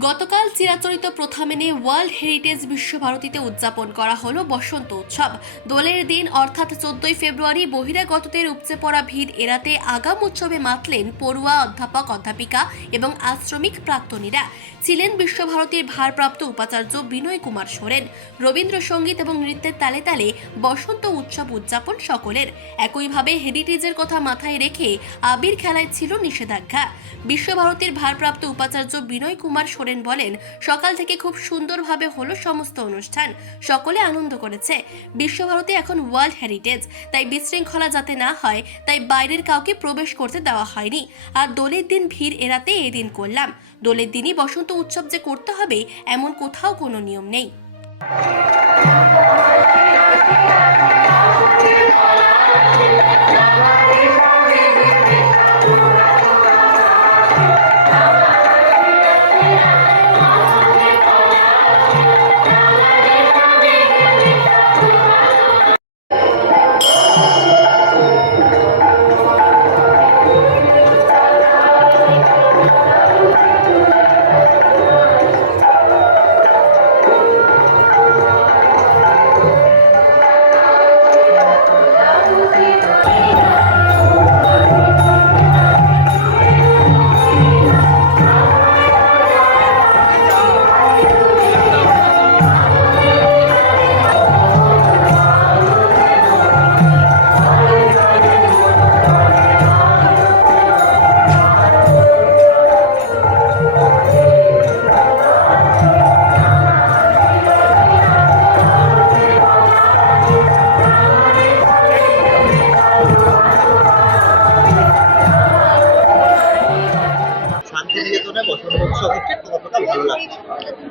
গতকাল চিরাচরিত প্রথা মেনে ওয়ার্ল্ড হেরিটেজ বিশ্বভারতীতে উদযাপন করা হলো বসন্ত উৎসব। দোলের দিন, অর্থাৎ চোদ্দই ফেব্রুয়ারি, বহিরাগতদের উপচে পড়া ভিড় এড়াতে আগাম উৎসবে মাতলেন পড়ুয়া অধ্যাপক, অধ্যাপিকা এবং আশ্রমিক প্রাক্তনীরা। ছিলেন বিশ্বভারতীর ভারপ্রাপ্ত উপাচার্য বিনয় কুমার সোরেন। রবীন্দ্রসঙ্গীত এবং নৃত্যের তালে তালে বসন্ত উৎসব উদযাপন সকলের। একইভাবে হেরিটেজের কথা মাথায় রেখে আবির খেলায় ছিল নিষেধাজ্ঞা। বিশ্বভারতীর ভারপ্রাপ্ত উপাচার্য বিনয় কুমার সোরেন বলেন, সকাল থেকে খুব সুন্দরভাবে হলো সমস্ত অনুষ্ঠান। সকলে আনন্দ করেছে। বিশ্বভারতী এখন ওয়ার্ল্ড হেরিটেজ, তাই বিশৃঙ্খলা যাতে না হয়, তাই বাইরের কাউকে প্রবেশ করতে দেওয়া হয়নি। আর দোলের দিন ভিড় এড়াতে এদিন করলাম। দোলের দিনই বসন্ত উৎসব যে করতে হবে, এমন কোথাও কোনো নিয়ম নেই।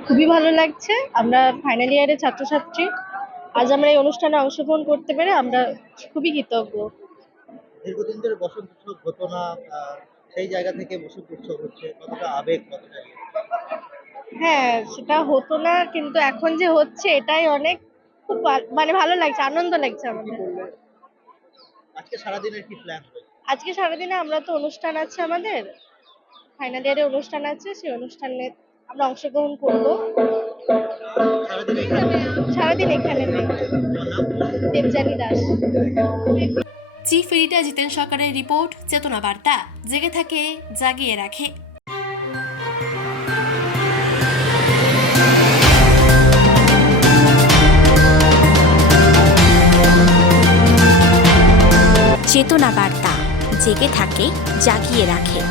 খুবই ভালো লাগছে। আমরা ফাইনাল ইয়ারের ছাত্রছাত্রী আজ আমরা এই অনুষ্ঠানে অংশগ্রহণ করতে পেরে আমরা খুবই কৃতজ্ঞ। দীর্ঘদিন ধরে বসন্ত উৎসব হতো না সেই জায়গা থেকে বসন্ত উৎসব হচ্ছে কতটা আবেগ কতটা। হ্যাঁ সেটা হতো না কিন্তু এখন যে হচ্ছে এটাই অনেক খুব মানে ভালো লাগছে আনন্দ লাগছে আমাদের। আজকে সারাদিনের কি প্ল্যান আজকে সারাদিনে আমরা তো অনুষ্ঠান আছে আমাদের ফাইনাল ইয়ারে অনুষ্ঠান আছে সেই অনুষ্ঠানে আমরা অংশগ্রহণ করব। সারাদিন এখানে সারাদিন এখানে দেবজানী দাস। চিফ এডিটর জিতেন সরকারের রিপোর্ট চেতনা বার্তা জেগে থাকে জাগিয়ে রাখে। চেতনা বার্তা জেগে থাকে জাগিয়ে রাখে।